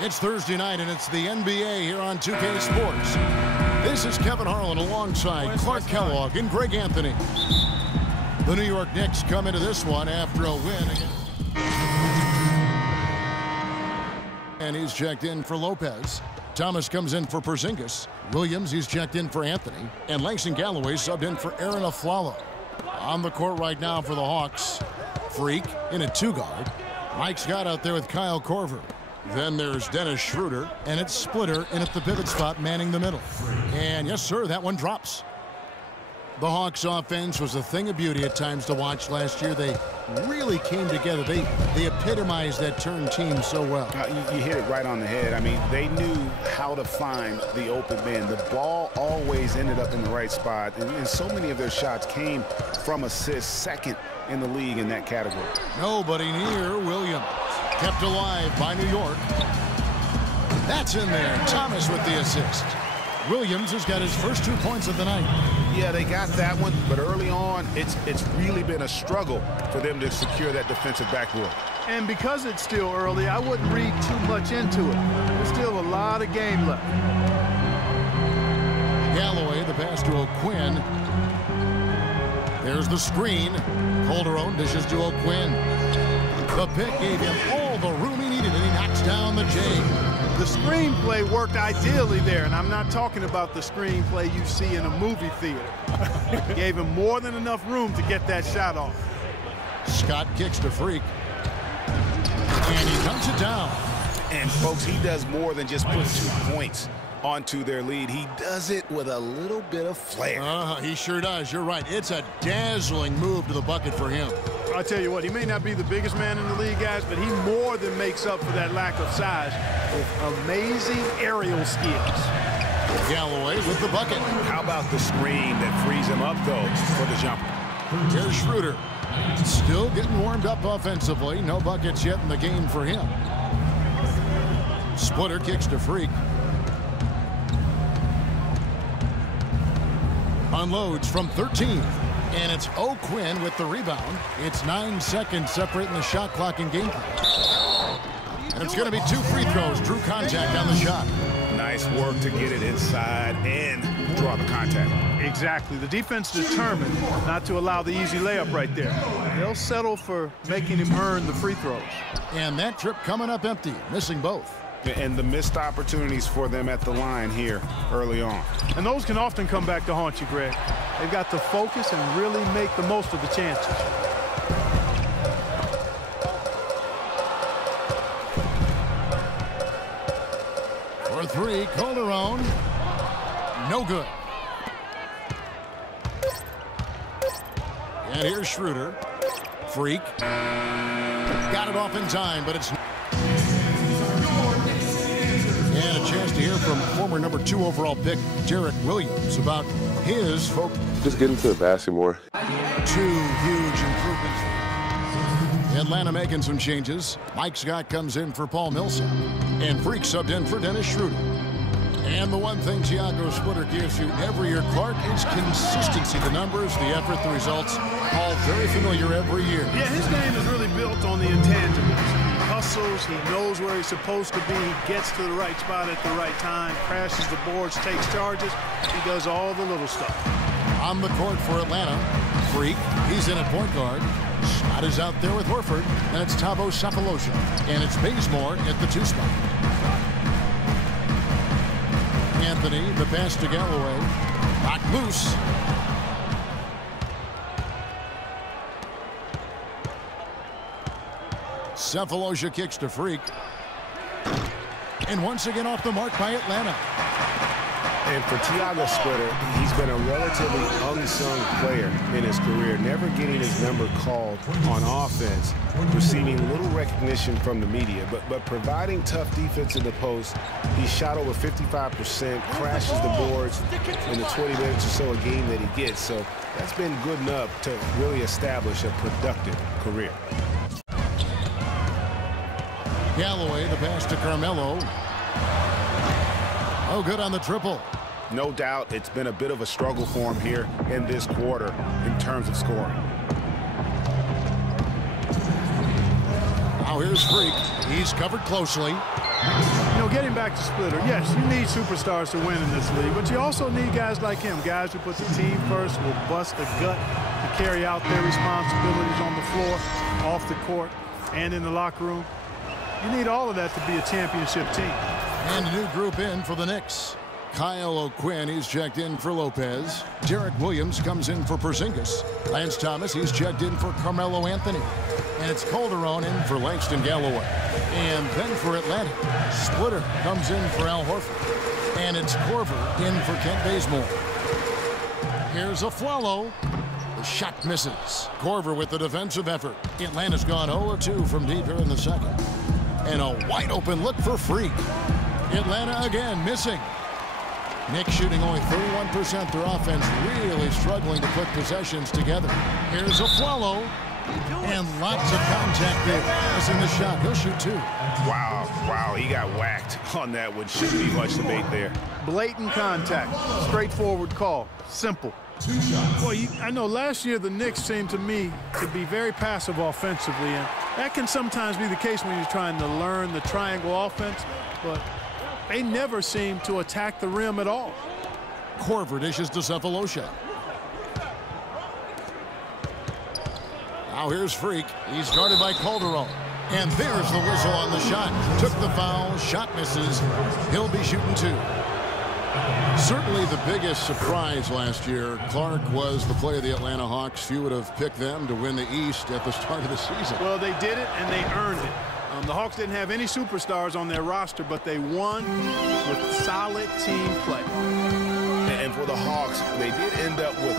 It's Thursday night, and it's the NBA here on 2K Sports. This is Kevin Harlan alongside Clark Kellogg and Greg Anthony. The New York Knicks come into this one after a win against... And he's checked in for Lopez. Thomas comes in for Porzingis. Williams, he's checked in for Anthony. And Langston Galloway subbed in for Aaron Aflalo. On the court right now for the Hawks, Freak in a two-guard. Mike Scott out there with Kyle Korver. Then there's Dennis Schroeder, and it's Splitter in at the pivot spot, manning the middle. And yes, sir, that one drops. The Hawks offense was a thing of beauty at times to watch last year. They really came together. They epitomized that turn team so well. You hit it right on the head. I mean, they knew how to find the open man. The ball always ended up in the right spot, and so many of their shots came from assists, second in the league in that category. Nobody near Williams. Kept alive by New York. That's in there. Thomas with the assist. Williams has got his first 2 points of the night. Yeah, they got that one, but early on, it's really been a struggle for them to secure that defensive backboard. And because it's still early, I wouldn't read too much into it. There's still a lot of game left. Galloway, the pass to O'Quinn. There's the screen. Calderon dishes to O'Quinn. The pick gave him all the room he needed, and he knocks down the J. The screenplay worked ideally there, and I'm not talking about the screenplay you see in a movie theater. Gave him more than enough room to get that shot off. Scott kicks to Freak. And he comes it down. And, folks, he does more than just put 2 points onto their lead. He does it with a little bit of flair. He sure does. You're right. It's a dazzling move to the bucket for him. I'll tell you what, he may not be the biggest man in the league, guys, but he more than makes up for that lack of size with amazing aerial skills. Galloway with the bucket. How about the screen that frees him up, though, for the jumper? Here's Schroeder. Still getting warmed up offensively. No buckets yet in the game for him. Splitter kicks to Freak. Unloads from 13. And it's O'Quinn with the rebound. It's 9 seconds separating the shot clock and game clock. And it's going to be 2 free throws. Drew contact on the shot. Nice work to get it inside and draw the contact. Exactly. The defense determined not to allow the easy layup right there. They'll settle for making him earn the free throws. And that trip coming up empty, missing both. And the missed opportunities for them at the line here early on. And those can often come back to haunt you, Greg. They've got to focus and really make the most of the chances. For 3, Calderon. No good. And here's Schroeder. Freak. Got it off in time, but it's... And a chance to hear from former number 2 overall pick Derek Williams about his focus. Just get into the basket more. 2 huge improvements. Atlanta making some changes. Mike Scott comes in for Paul Millsap. And Freak subbed in for Dennis Schroeder. And the one thing Tiago Splitter gives you every year, Clark, is consistency. The numbers, the effort, the results, all very familiar every year. Yeah, his game is really built on the intangibles. Hustles, he knows where he's supposed to be, he gets to the right spot at the right time, crashes the boards, takes charges, he does all the little stuff. On the court for Atlanta, Freak, he's in at point guard. Scott is out there with Horford, and it's Thabo Sefolosha, and it's Bazemore at the 2 spot. Anthony, the pass to Galloway, knocked loose. Sefolosha kicks to Freak. And once again off the mark by Atlanta. And for Tiago Splitter, he's been a relatively unsung player in his career, never getting his number called on offense, receiving little recognition from the media, but providing tough defense in the post. He shot over 55%, crashes the boards in the 20 minutes or so a game that he gets. So that's been good enough to really establish a productive career. Galloway, the pass to Carmelo. Oh, good on the triple. No doubt it's been a bit of a struggle for him here in this quarter in terms of scoring. Now here's Freak. He's covered closely. know, getting back to Splitter, yes, you need superstars to win in this league, but you also need guys like him, guys who put the team first, will bust the gut to carry out their responsibilities on the floor, off the court, and in the locker room. You need all of that to be a championship team. And a new group in for the Knicks. Kyle O'Quinn, he's checked in for Lopez. Derek Williams comes in for Porzingis. Lance Thomas, he's checked in for Carmelo Anthony. And it's Calderon in for Langston Galloway. And then for Atlanta, Splitter comes in for Al Horford. And it's Korver in for Kent Bazemore. Here's Afflalo. The shot misses. Korver with the defensive effort. Atlanta's gone 0-2 from deep here in the second. And a wide open look for Freak. Atlanta again missing. Knicks shooting only 31%. Their offense really struggling to put possessions together. Here's Afflalo. And lots of contact there. Missing the shot. He'll shoot two. Wow, he got whacked on that one. Shouldn't be much debate there. Blatant contact. Straightforward call. Simple. Boy, I know last year the Knicks seemed to me to be very passive offensively, and that can sometimes be the case when you're trying to learn the triangle offense, but they never seem to attack the rim at all. Korver dishes to Sefolosha. Now here's Freak. He's guarded by Calderon. And there's the whistle on the shot. Took the foul. Shot misses. He'll be shooting two. Certainly the biggest surprise last year, Clark, was the play of the Atlanta Hawks. Few would have picked them to win the East at the start of the season. Well, they did it, and they earned it. The Hawks didn't have any superstars on their roster, but they won with solid team play. And for the Hawks, they did end up with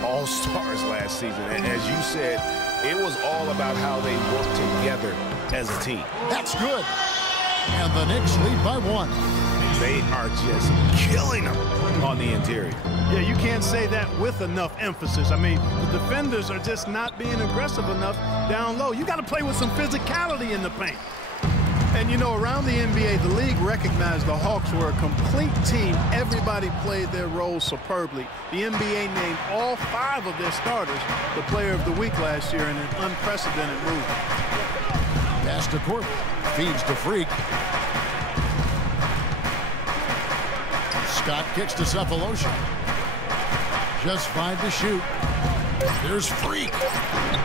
4 All-Stars last season. And as you said, it was all about how they worked together as a team. That's good. And the Knicks lead by 1. They are just killing them on the interior. Yeah, you can't say that with enough emphasis. I mean, the defenders are just not being aggressive enough down low. You got to play with some physicality in the paint. And, you know, around the NBA, the league recognized the Hawks were a complete team. Everybody played their roles superbly. The NBA named all 5 of their starters the Player of the Week last year in an unprecedented move. Pass to Korver. Feeds to Freak. Scott kicks to Sefolosha. Just 5 to shoot. There's Freak.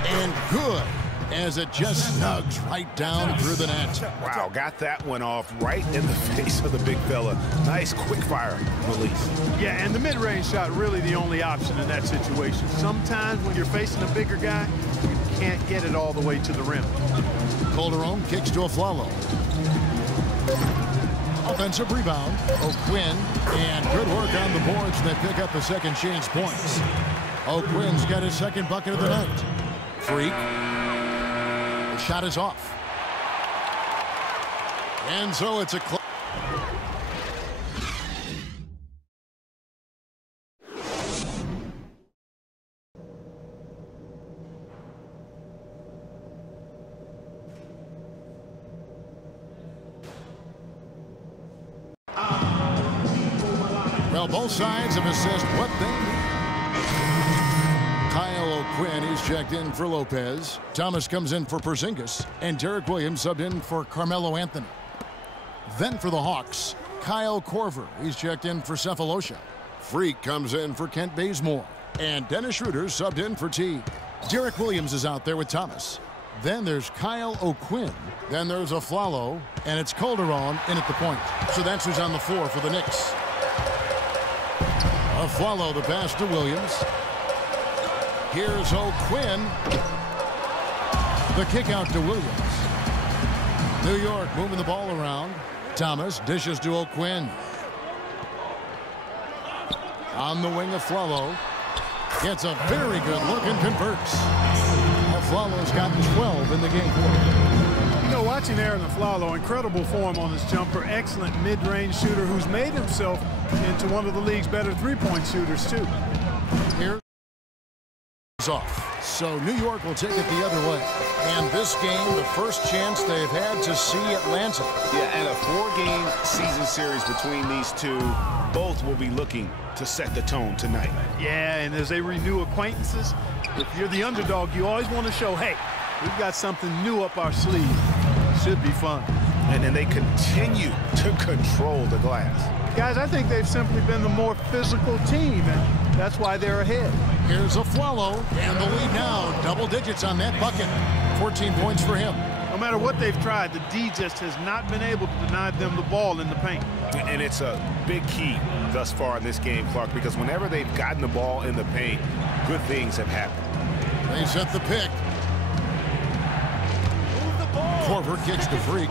And good, as it just snugs right down through the net. Wow, got that one off right in the face of the big fella. Nice quick fire release. Yeah, and the mid-range shot really the only option in that situation. Sometimes when you're facing a bigger guy, you can't get it all the way to the rim. Calderon kicks to Afflalo. Offensive rebound. O'Quinn. And good work on the boards that pick up the second chance points. O'Quinn's got his second bucket of the night. Freak. The shot is off. And so it's a close. Well, both sides have assessed what they need. Kyle O'Quinn, he's checked in for Lopez. Thomas comes in for Porzingis. And Derek Williams subbed in for Carmelo Anthony. Then for the Hawks, Kyle Korver, he's checked in for Sefolosha. Freak comes in for Kent Bazemore. And Dennis Schroeder subbed in for T. Derek Williams is out there with Thomas. Then there's Kyle O'Quinn. Then there's Afflalo. And it's Calderon in at the point. So that's who's on the floor for the Knicks. Afflalo, the pass to Williams. Here's O'Quinn. The kick out to Williams. New York moving the ball around. Thomas dishes to O'Quinn. On the wing, Afflalo gets a very good look and converts. Afflalo's gotten 12 in the game. You know, watching Aaron Afflalo, incredible form on his jumper, excellent mid-range shooter who's made himself into one of the league's better three-point shooters, too. Here's off. So New York will take it the other way. And this game, the first chance they've had to see Atlanta. Yeah, and a 4-game season series between these two. Both will be looking to set the tone tonight. Yeah, and as they renew acquaintances, if you're the underdog, you always want to show, hey, we've got something new up our sleeve. Should be fun. And then they continue to control the glass. Guys, I think they've simply been the more physical team, and that's why they're ahead. Here's Afflalo, and the lead now, double digits on that bucket. 14 points for him. No matter what they've tried, the D just has not been able to deny them the ball in the paint. And it's a big key thus far in this game, Clark, because whenever they've gotten the ball in the paint, good things have happened. They set the pick. Korver kicks to Freak.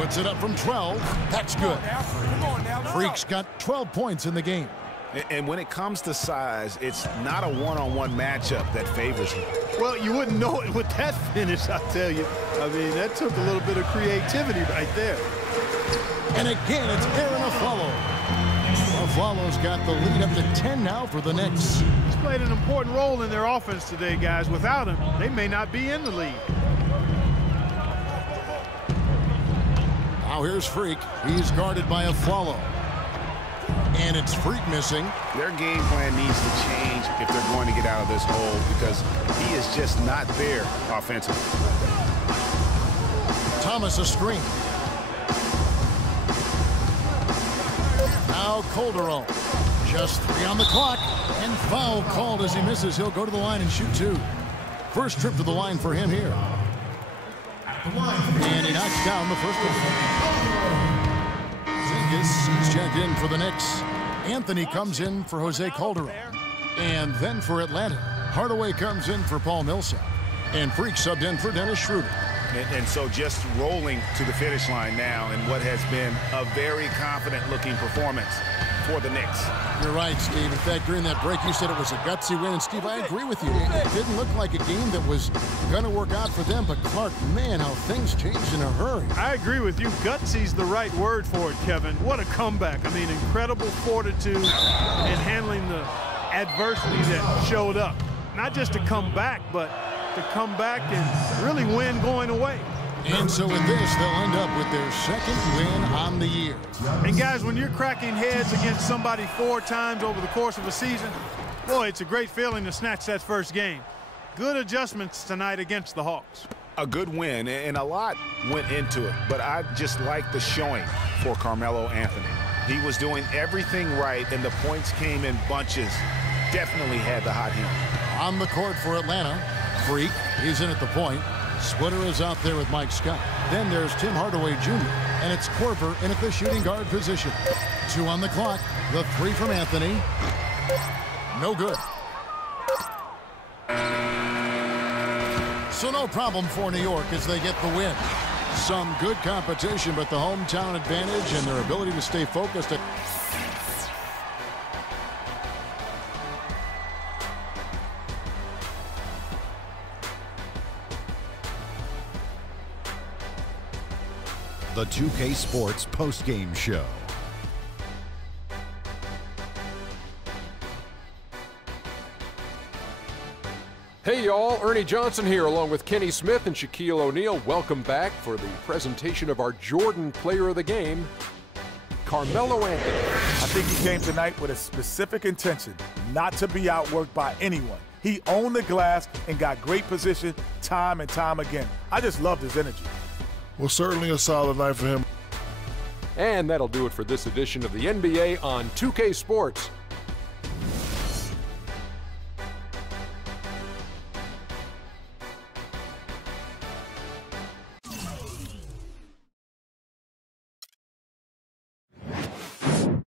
Puts it up from 12. That's good. Freak's got 12 points in the game. And when it comes to size, it's not a one-on-one matchup that favors him. Well, you wouldn't know it with that finish, I tell you. I mean, that took a little bit of creativity right there. And again, it's Arron Afflalo. Afflalo's got the lead up to 10 now for the Knicks. He's played an important role in their offense today, guys. Without him, they may not be in the lead. Now here's Freak. He's guarded by Afflalo. And it's Freak missing. Their game plan needs to change if they're going to get out of this hole because he is just not there offensively. Thomas a screen. Now Calderon. Just 3 on the clock. And foul called as he misses. He'll go to the line and shoot 2. First trip to the line for him here. And he knocks down the first one. He's checked in for the Knicks. Anthony comes in for Jose Calderon. And then for Atlanta, Hardaway comes in for Paul Millsap. And Freak subbed in for Dennis Schroeder. And so just rolling to the finish line now in what has been a very confident-looking performance for the Knicks. You're right, Steve. In fact, during that break, you said it was a gutsy win. And, Steve, I agree with you. It didn't look like a game that was going to work out for them. But, Clark, man, how things changed in a hurry. I agree with you. Gutsy's the right word for it, Kevin. What a comeback. I mean, incredible fortitude in handling the adversity that showed up. Not just to come back, but to come back and really win going away. And so with this, they'll end up with their second win on the year. And guys, when you're cracking heads against somebody 4 times over the course of a season, boy, it's a great feeling to snatch that first game. Good adjustments tonight against the Hawks. A good win, and a lot went into it, but I just like the showing for Carmelo Anthony. He was doing everything right, and the points came in bunches. Definitely had the hot hand. On the court for Atlanta, Freak, he's in at the point. Splitter is out there with Mike Scott. Then there's Tim Hardaway Jr. And it's Korver in at the shooting guard position. 2 on the clock. The 3 from Anthony. No good. So no problem for New York as they get the win. Some good competition, but the hometown advantage and their ability to stay focused. The 2K Sports postgame show. Hey y'all, Ernie Johnson here along with Kenny Smith and Shaquille O'Neal. Welcome back for the presentation of our Jordan Player of the Game, Carmelo Anthony. I think he came tonight with a specific intention, not to be outworked by anyone. He owned the glass and got great position time and time again. I just loved his energy. Well, certainly a solid night for him. And that'll do it for this edition of the NBA on 2K Sports.